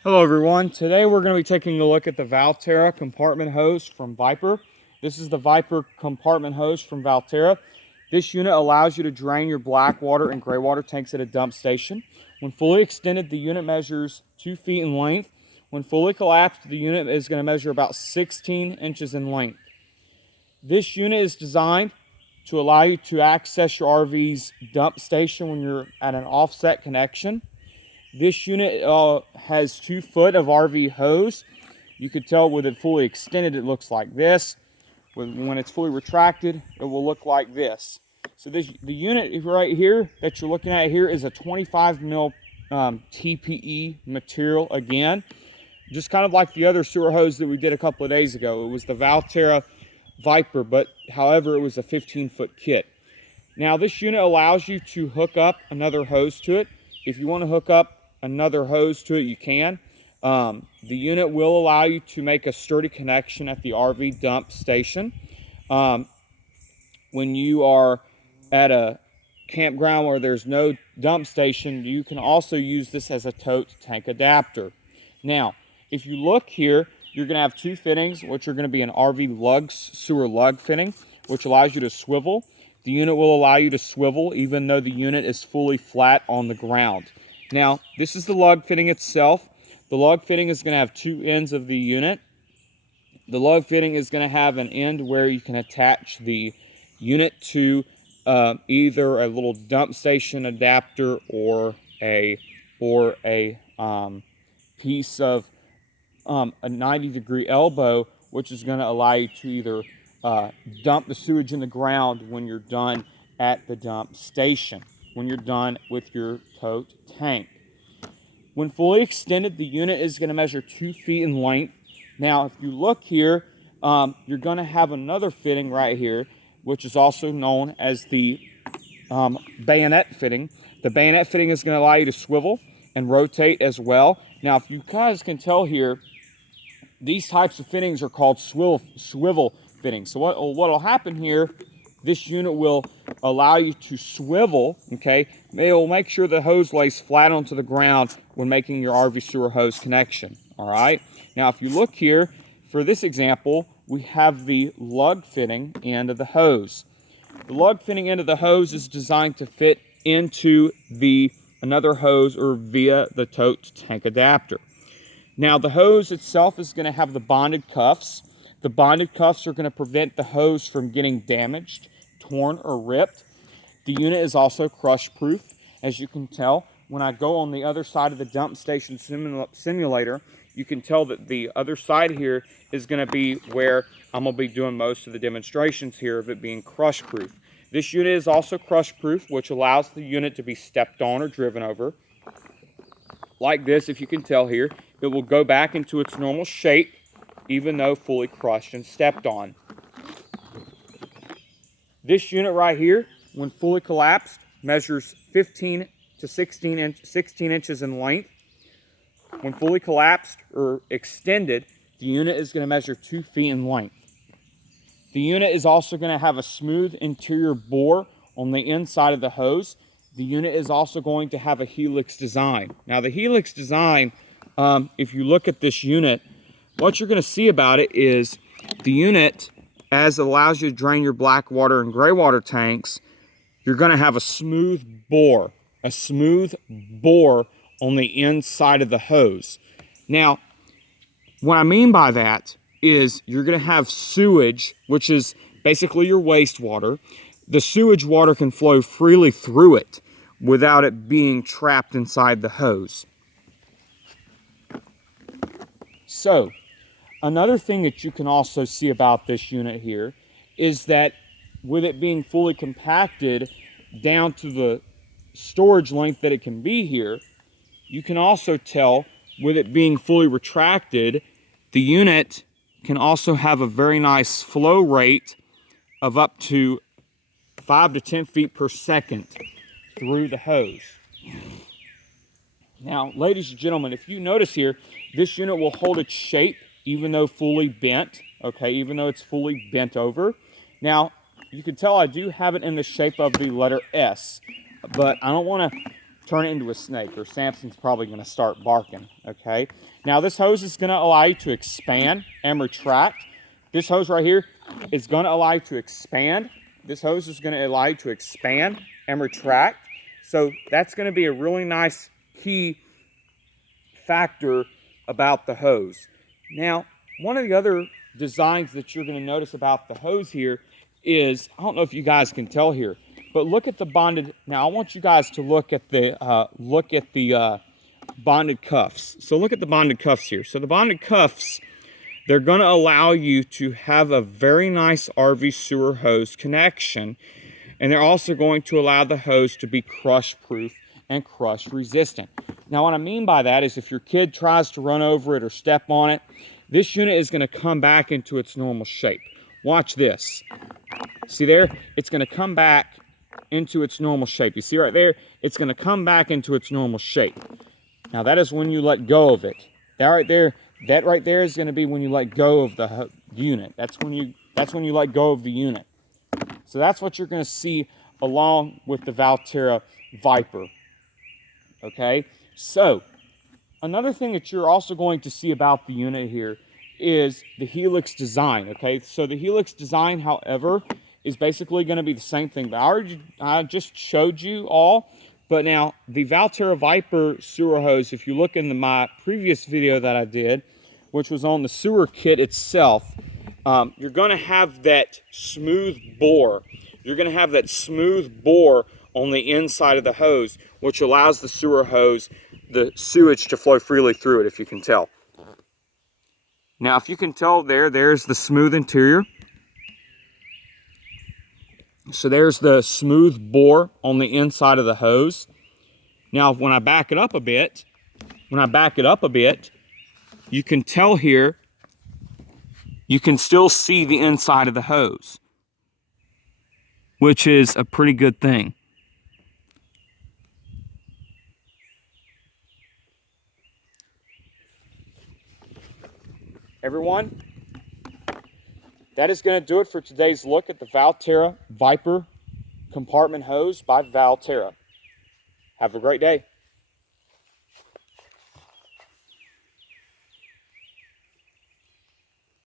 Hello everyone, today we're going to be taking a look at the Valterra compartment hose from Viper. This is the Viper compartment hose from Valterra. This unit allows you to drain your black water and gray water tanks at a dump station. When fully extended, the unit measures 2 feet in length. When fully collapsed, the unit is going to measure about 16 inches in length. This unit is designed to allow you to access your RV's dump station when you're at an offset connection. This unit has 2 foot of RV hose. You could tell with it fully extended, it looks like this. When it's fully retracted, it will look like this. So the unit right here that you're looking at here is a 25 mil TPE material again. Just kind of like the other sewer hose that we did a couple of days ago. It was the Valterra Viper, but however, it was a 15-foot kit. Now this unit allows you to hook up another hose to it. If you want to hook up another hose to it, you can. The unit will allow you to make a sturdy connection at the RV dump station. When you are at a campground where there's no dump station, you can also use this as a tote tank adapter. Now, if you look here, you're going to have 2 fittings, which are going to be an RV sewer lug fitting, which allows you to swivel. The unit will allow you to swivel even though the unit is fully flat on the ground. Now, this is the lug fitting itself. The lug fitting is going to have 2 ends of the unit. The lug fitting is going to have an end where you can attach the unit to either a little dump station adapter or a piece of a 90-degree elbow, which is going to allow you to either dump the sewage in the ground when you're done at the dump station, when you're done with your tote tank. When fully extended, the unit is going to measure 2 feet in length. Now, if you look here, you're going to have another fitting right here, which is also known as the bayonet fitting. The bayonet fitting is going to allow you to swivel and rotate as well. Now, if you guys can tell here, these types of fittings are called swivel fittings. So what will happen here, this unit will allow you to swivel, okay? It will make sure the hose lays flat onto the ground when making your RV sewer hose connection, all right? Now, if you look here, for this example, we have the lug fitting end of the hose. The lug fitting end of the hose is designed to fit into another hose or via the tote tank adapter. Now, the hose itself is going to have the bonded cuffs. The bonded cuffs are going to prevent the hose from getting damaged, torn, or ripped. The unit is also crush-proof. As you can tell, when I go on the other side of the dump station simulator, you can tell that the other side here is going to be where I'm going to be doing most of the demonstrations here of it being crush-proof. This unit is also crush-proof, which allows the unit to be stepped on or driven over. Like this, if you can tell here, it will go back into its normal shape, even though fully crushed and stepped on. This unit right here, when fully collapsed, measures 15 to 16 inches in length. When fully collapsed or extended, the unit is going to measure 2 feet in length. The unit is also going to have a smooth interior bore on the inside of the hose. The unit is also going to have a Helix Design. Now, the Helix Design, if you look at this unit, what you're going to see about it is the unit, as it allows you to drain your black water and gray water tanks, you're going to have a smooth bore on the inside of the hose. Now, what I mean by that is you're going to have sewage, which is basically your wastewater. The sewage water can flow freely through it without it being trapped inside the hose. So, another thing that you can also see about this unit here is that with it being fully compacted down to the storage length that it can be here, you can also tell with it being fully retracted, the unit can also have a very nice flow rate of up to 5 to 10 feet per second through the hose. Now, ladies and gentlemen, if you notice here, this unit will hold its shape even though fully bent, okay, even though it's fully bent over. Now, you can tell I do have it in the shape of the letter S, but I don't want to turn it into a snake, or Samson's probably going to start barking, okay? Now this hose is going to allow you to expand and retract. This hose right here is going to allow you to expand. This hose is going to allow you to expand and retract. So that's going to be a really nice key factor about the hose. Now, one of the other designs that you're going to notice about the hose here is, I don't know if you guys can tell here, but look at the bonded. Now I want you guys to look at the bonded cuffs. So look at the bonded cuffs here. So the bonded cuffs, they're going to allow you to have a very nice RV sewer hose connection, and they're also going to allow the hose to be crush proof and crush resistant. Now what I mean by that is if your kid tries to run over it or step on it, this unit is going to come back into its normal shape. Watch this. See there? It's going to come back into its normal shape. You see right there? It's going to come back into its normal shape. Now that is when you let go of it. That right there is going to be when you let go of the unit. That's when you let go of the unit. So that's what you're going to see along with the Valterra Viper. Okay? So another thing that you're also going to see about the unit here is the Helix Design, okay? So the Helix Design, however, is basically going to be the same thing. But I just showed you all. But now, the Valterra Viper sewer hose, if you look into my previous video that I did, which was on the sewer kit itself, you're going to have that smooth bore. You're going to have that smooth bore on the inside of the hose, which allows the sewer hose, the sewage to flow freely through it, if you can tell. Now, if you can tell there's the smooth interior. So there's the smooth bore on the inside of the hose. Now, when I back it up a bit, you can tell here, you can still see the inside of the hose, which is a pretty good thing. Everyone, that is going to do it for today's look at the Valterra Viper compartment hose by Valterra. Have a great day.